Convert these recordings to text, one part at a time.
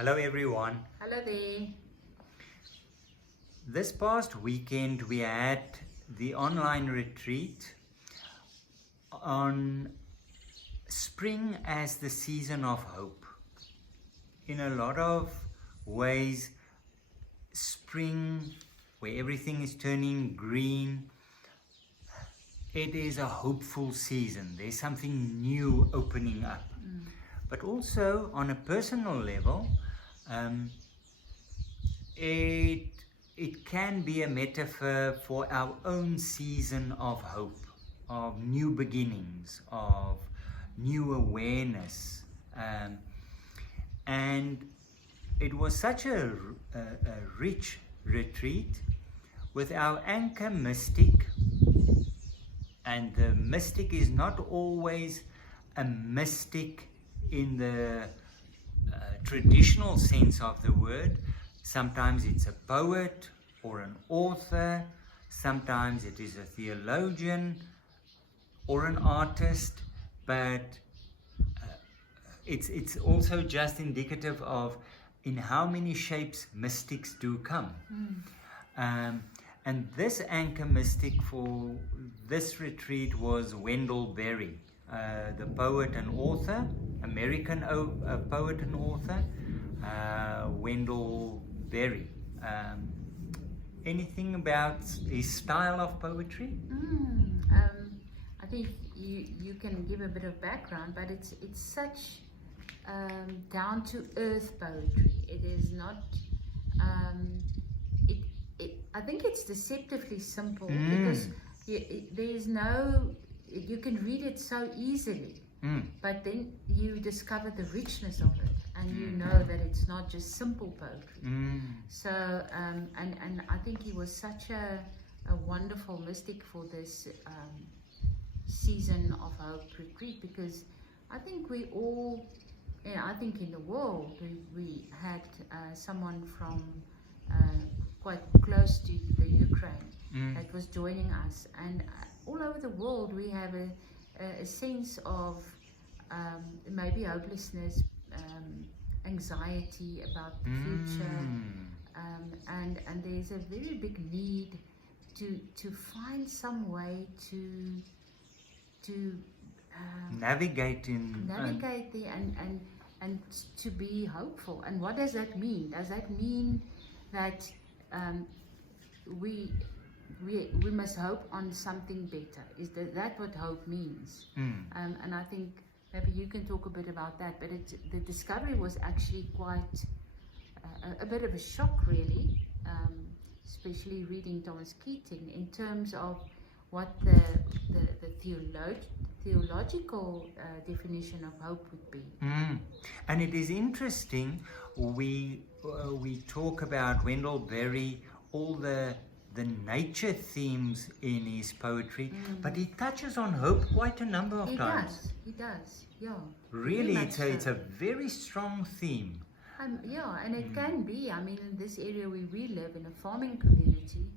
Hello everyone. Hello there. This past weekend we had the online retreat on spring as the season of hope. In a lot of ways, spring, where everything is turning green, it is a hopeful season. There's something new opening up. But also on a personal level, it can be a metaphor for our own season of hope, of new beginnings, of new awareness. And it was such a rich retreat with our anchor mystic. And the mystic is not always a mystic in the traditional sense of the word. Sometimes it's a poet or an author, sometimes it is a theologian or an artist, but it's also just indicative of in how many shapes mystics do come. And this anchor mystic for this retreat was Wendell Berry, the poet and author, American poet and author, Wendell Berry. Anything about his style of poetry? I think you can give a bit of background, but it's such down to earth poetry. It is not. I think it's deceptively simple because there's no. You can read it so easily, but then you discover the richness of it, and you know that it's not just simple poetry. So, and I think he was such a wonderful mystic for this season of hope retreat, because I think we all, I think in the world, we had someone from quite close to the Ukraine that was joining us, and all over the world we have a sense of maybe hopelessness, anxiety about the future, and there's a very big need to find some way to Navigate there and to be hopeful. And what does that mean? Does that mean that we must hope on something better? Is that what hope means? And I think maybe you can talk a bit about that. But the discovery was actually quite a bit of a shock, really, especially reading Thomas Keating in terms of what the theological definition of hope would be. And it is interesting, we talk about Wendell Berry, all the nature themes in his poetry, but he touches on hope quite a number of times. He does, yeah. Really, it's a very strong theme. Yeah, and it can be. I mean, in this area where we live, in a farming community,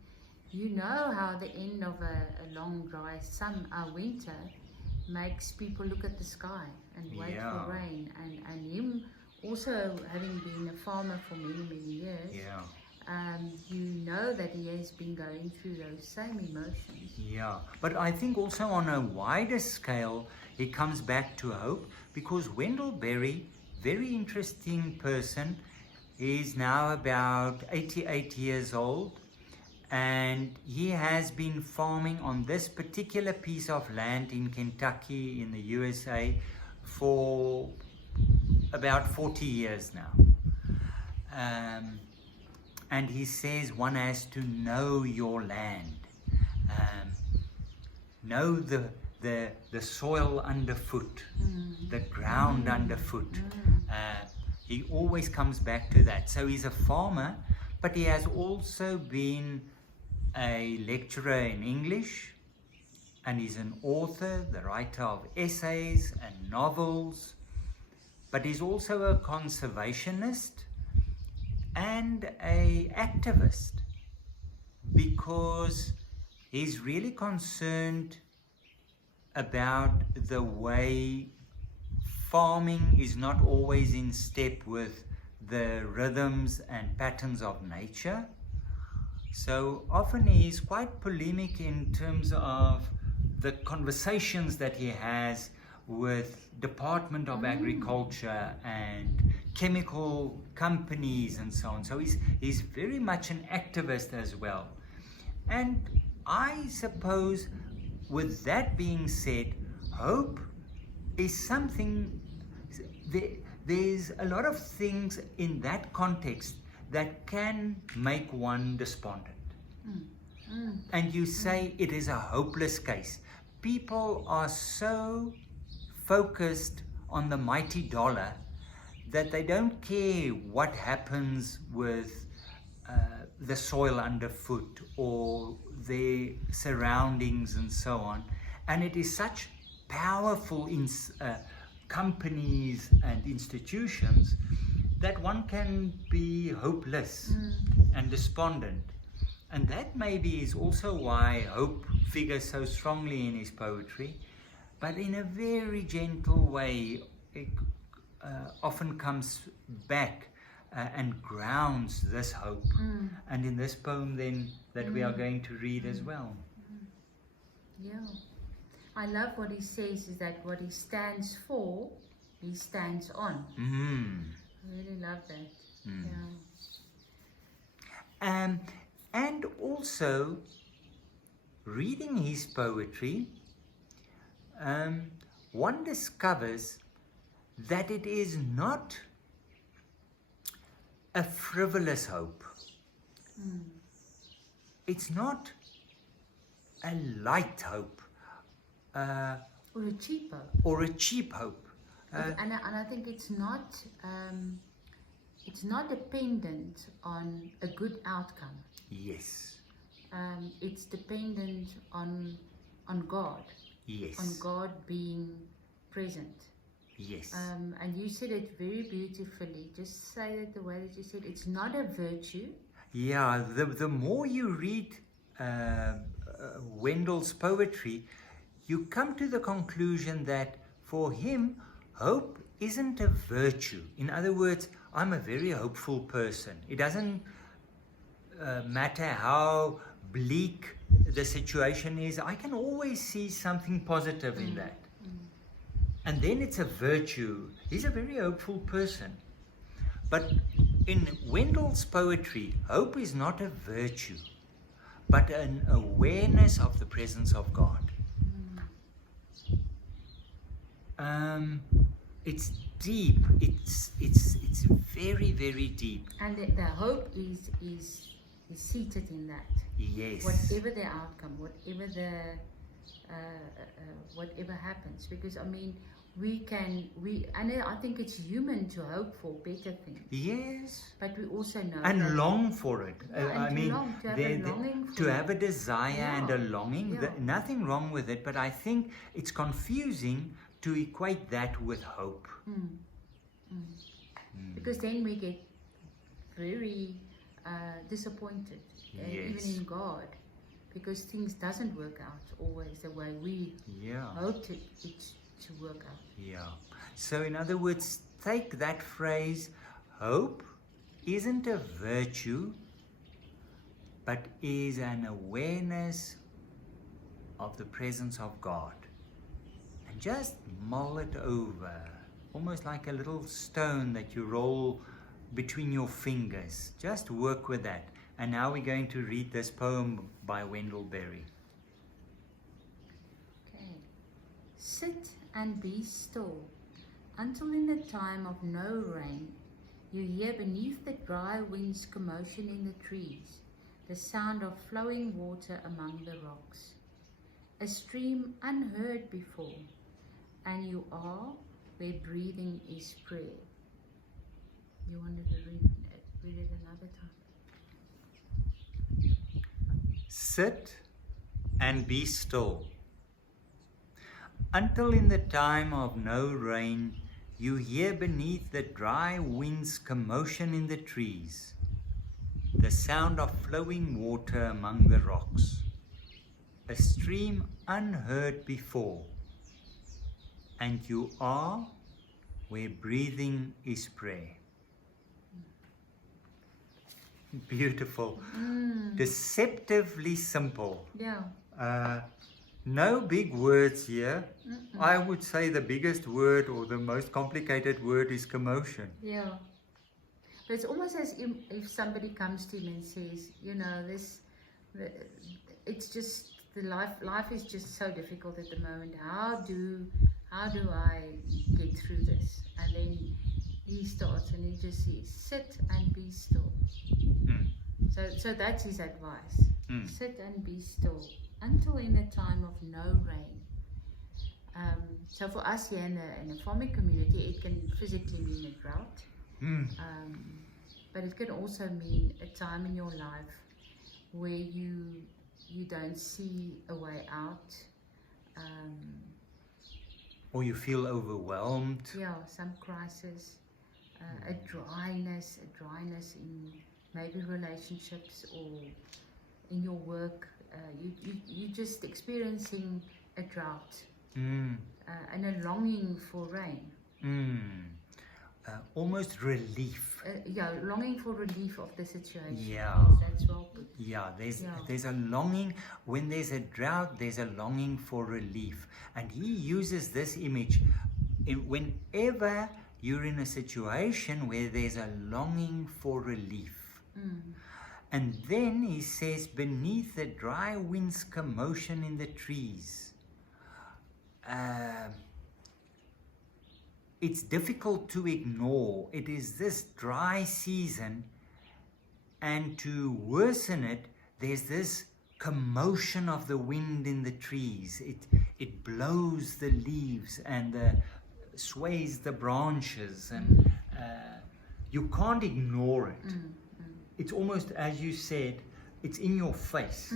you know how the end of a long dry winter makes people look at the sky and wait for rain. And him also having been a farmer for many years, you know that he has been going through those same emotions. Yeah, but I think also on a wider scale, it comes back to hope, because Wendell Berry, very interesting person, is now about 88 years old, and he has been farming on this particular piece of land in Kentucky in the USA for about 40 years now. And he says one has to know your land, know the soil underfoot, the ground underfoot. He always comes back to that. So he's a farmer, but he has also been a lecturer in English, and he's an author, the writer of essays and novels, but he's also a conservationist and an activist, because he's really concerned about the way farming is not always in step with the rhythms and patterns of nature. So often he's quite polemic in terms of the conversations that he has with Department of Agriculture and chemical companies and so on. So he's very much an activist as well. And I suppose, with that being said, hope is something, there's a lot of things in that context that can make one despondent. And you say it is a hopeless case. People are so focused on the mighty dollar that they don't care what happens with the soil underfoot or their surroundings and so on. And it is such powerful companies and institutions that one can be hopeless and despondent. And that maybe is also why hope figures so strongly in his poetry, but in a very gentle way. It often comes back and grounds this hope. And in this poem then that we are going to read as well. Yeah. I love what he says is that what he stands for, he stands on. I really love that. Yeah. And also, reading his poetry, one discovers that it is not a frivolous hope. It's not a light hope. Or a cheap hope. Or a cheap hope. And I think it's not dependent on a good outcome. Yes. It's dependent on God. Yes. On God being present. Yes. And you said it very beautifully. Just say it the way that you said. It's not a virtue. Yeah, the more you read Wendell's poetry, you come to the conclusion that for him, hope isn't a virtue. In other words, I'm a very hopeful person. It doesn't matter how bleak the situation is. I can always see something positive in that. And then it's a virtue. He's a very hopeful person. But in Wendell's poetry, hope is not a virtue, but an awareness of the presence of God. It's deep. It's very, very deep. And the hope is seated in that. Yes. Whatever the outcome, whatever happens, because I mean, I think it's human to hope for better things. Yes. But we also know and long for it. I mean, to have a desire and a longing. Yeah. Nothing wrong with it, but I think it's confusing to equate that with hope. Because then we get very disappointed, even in God, because things doesn't work out always the way we hoped it to work out. Yeah. So in other words, take that phrase, hope isn't a virtue, but is an awareness of the presence of God. And just mull it over, almost like a little stone that you roll between your fingers. Just work with that. And now we're going to read this poem by Wendell Berry. Okay. Sit and be still, until in the time of no rain, you hear beneath the dry wind's commotion in the trees, the sound of flowing water among the rocks, a stream unheard before, and you are where breathing is prayer. You wanted to read it another time? Sit and be still, until in the time of no rain, you hear beneath the dry wind's commotion in the trees, the sound of flowing water among the rocks, a stream unheard before, and you are where breathing is prayer. Beautiful. Deceptively simple. Yeah. No big words here. Mm-mm. I would say the biggest word or the most complicated word is commotion. Yeah. But it's almost as if somebody comes to him and says, you know, it's just life is just so difficult at the moment. How do I get through this? And then he starts and he just says, sit and be still. Mm. So that's his advice. Sit and be still until in a time of no rain. So for us here in the farming community, it can physically mean a drought. But it can also mean a time in your life where you don't see a way out. Or you feel overwhelmed. Yeah, some crisis, a dryness in maybe relationships or in your work. You're just experiencing a drought and a longing for rain. Almost relief. Longing for relief of the situation. Yeah. Yes, that's well put. Yeah, there's a longing. When there's a drought, there's a longing for relief. And he uses this image whenever you're in a situation where there's a longing for relief. And then he says, beneath the dry wind's commotion in the trees. It's difficult to ignore. It is this dry season, and to worsen it, there's this commotion of the wind in the trees. It blows the leaves and sways the branches, and you can't ignore it. It's almost, as you said, it's in your face.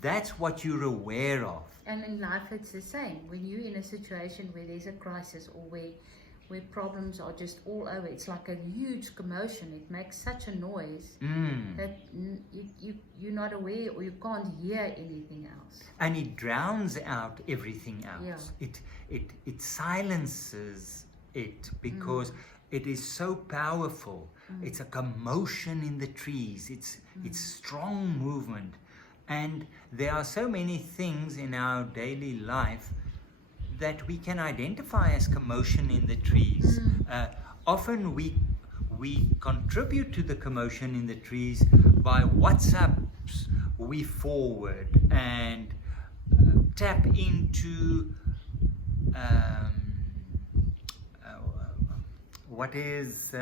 That's what you're aware of. And in life it's the same. When you're in a situation where there's a crisis or where problems are just all over, it's like a huge commotion. It makes such a noise that you're not aware or you can't hear anything else. And it drowns out everything else. Yeah. It silences it because it is so powerful. It's a commotion in the trees. It's strong movement. And there are so many things in our daily life that we can identify as commotion in the trees. Often we contribute to the commotion in the trees by WhatsApps we forward and tap into what is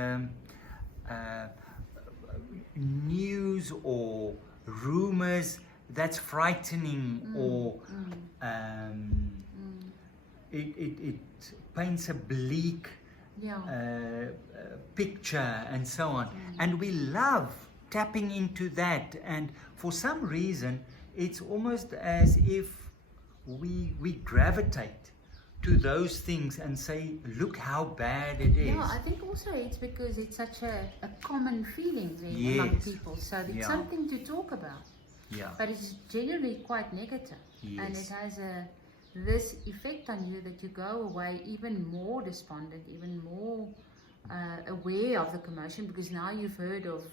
news or rumors that's frightening, or it paints a bleak picture and so on. And we love tapping into that, and for some reason it's almost as if we gravitate to those things and say, look how bad it is. Yeah, I think also it's because it's such a common feeling among people, so it's something to talk about. Yeah. But it's generally quite negative. Yes. And it has this effect on you that you go away even more despondent, even more aware of the commotion, because now you've heard of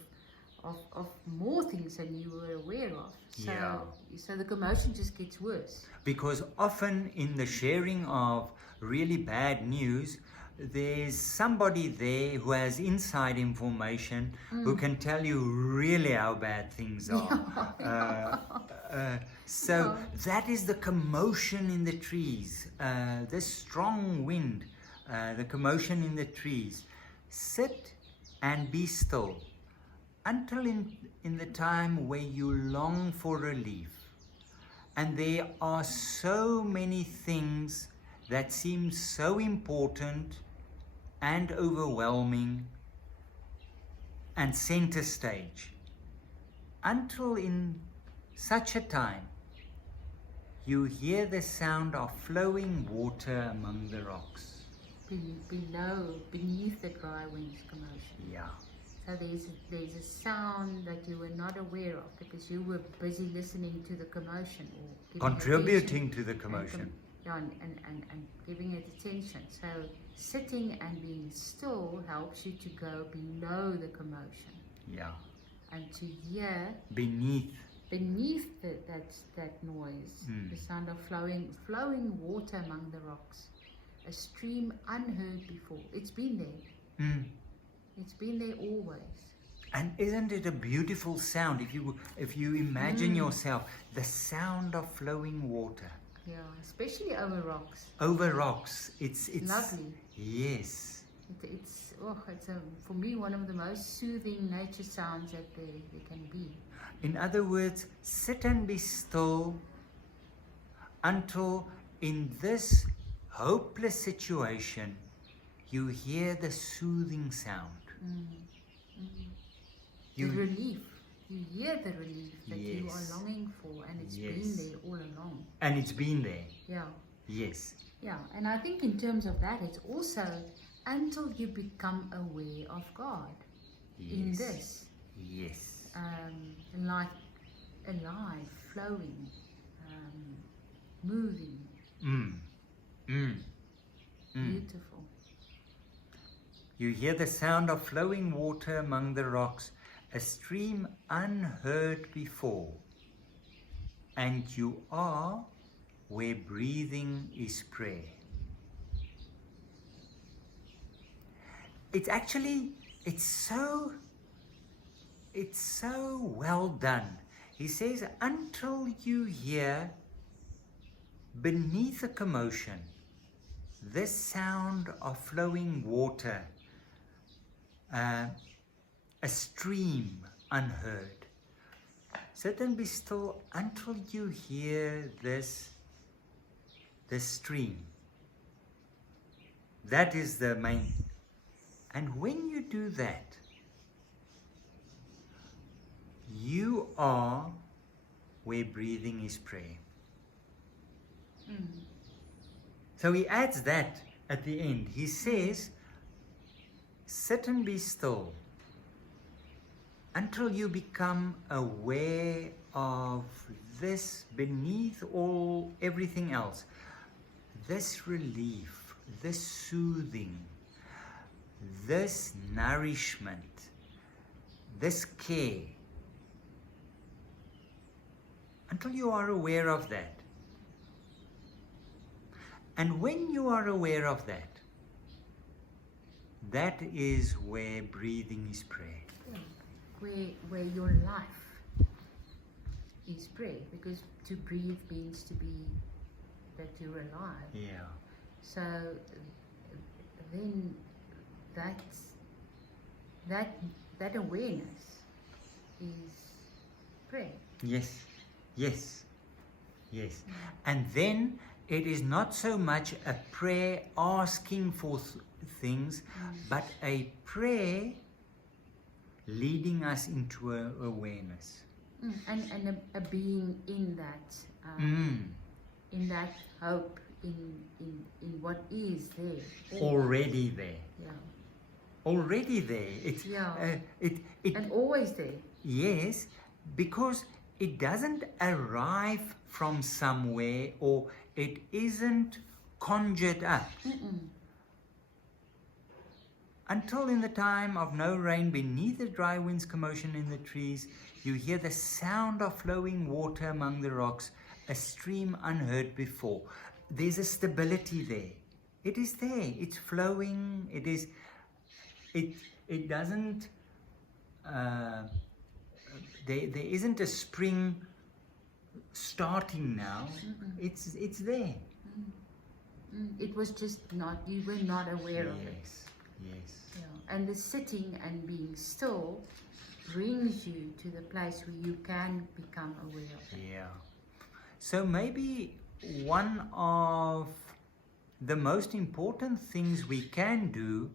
more things than you were aware of. So the commotion just gets worse. Because often in the sharing of really bad news, there's somebody there who has inside information who can tell you really how bad things are. So that is the commotion in the trees, this strong wind, the commotion in the trees. Sit and be still until in the time where you long for relief. And there are so many things that seem so important and overwhelming and center stage, until in such a time you hear the sound of flowing water among the rocks. Beneath the dry wind's commotion. Yeah. So there's a sound that you were not aware of because you were busy listening to the commotion or contributing to the commotion. And giving it attention. So sitting and being still helps you to go below the commotion. Yeah. and to hear beneath. that noise, Mm. the sound of flowing water among the rocks, a stream unheard before. It's been there. Mm. It's been there always. And isn't it a beautiful sound? If you imagine yourself, the sound of flowing water Yeah, especially over rocks. over rocks. It's lovely. Yes. It's for me one of the most soothing nature sounds that there can be. In other words, sit and be still until in this hopeless situation you hear the soothing sound. The relief. You hear the relief that you Yes. are longing for, and it's Yes. been there all along. And it's been there. Yeah. Yes. Yeah, and I think in terms of that, it's also until you become aware of God in Yes. this, Yes. like alive, flowing, moving, beautiful. You hear the sound of flowing water among the rocks, a stream unheard before. And you are where breathing is prayer. It's so well done. He says, until you hear beneath the commotion this sound of flowing water, a stream unheard. Sit and be still until you hear this stream. That is the main. And when you do that, you are where breathing is prayer. So he adds that at the end. He says, sit and be still until you become aware of this beneath everything else. This relief, this soothing, this nourishment, this care. Until you are aware of that. And when you are aware of that, that is where breathing is prayer. Yeah. Where your life is prayer, because to breathe means to be that you're alive. Yeah. So then that awareness is prayer. Yes. Yes. Yes. And then it is not so much a prayer asking for things, but a prayer leading us into awareness. And a being in that, in that hope, in what is there. Already there. Yeah. Already there. It's and always there. Yes, because it doesn't arrive from somewhere, or it isn't conjured up. Until in the time of no rain, beneath the dry wind's commotion in the trees, you hear the sound of flowing water among the rocks, a stream unheard before. There's a stability there. It is there. It's flowing. It is. It doesn't. There isn't a spring starting now. It's there. It was just not. You were not aware of it. Yes. Yeah. And the sitting and being still brings you to the place where you can become aware of it. Yeah. So maybe one of the most important things we can do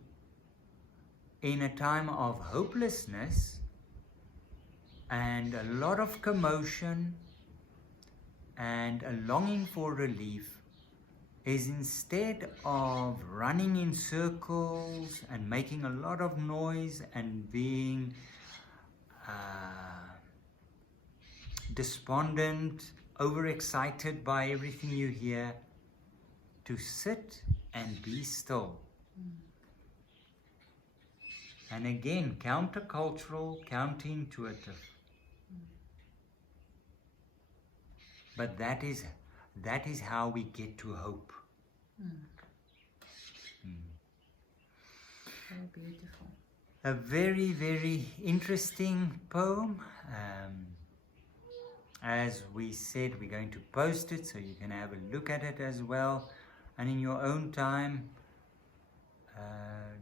in a time of hopelessness and a lot of commotion and a longing for relief is, instead of running in circles and making a lot of noise and being despondent, overexcited by everything you hear, to sit and be still. And again, countercultural, counterintuitive. But that is how we get to hope. Very beautiful. A very, very interesting poem. As we said, we're going to post it so you can have a look at it as well. And in your own time,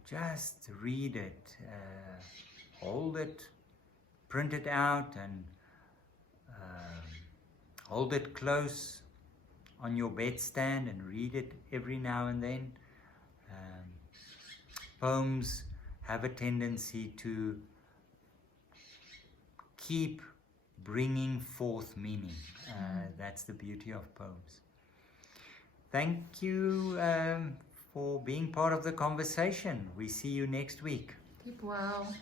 just read it, hold it, print it out, and hold it close on your bedstand and read it every now and then. Poems have a tendency to keep bringing forth meaning. That's the beauty of poems. Thank you for being part of the conversation. We see you next week. Keep well.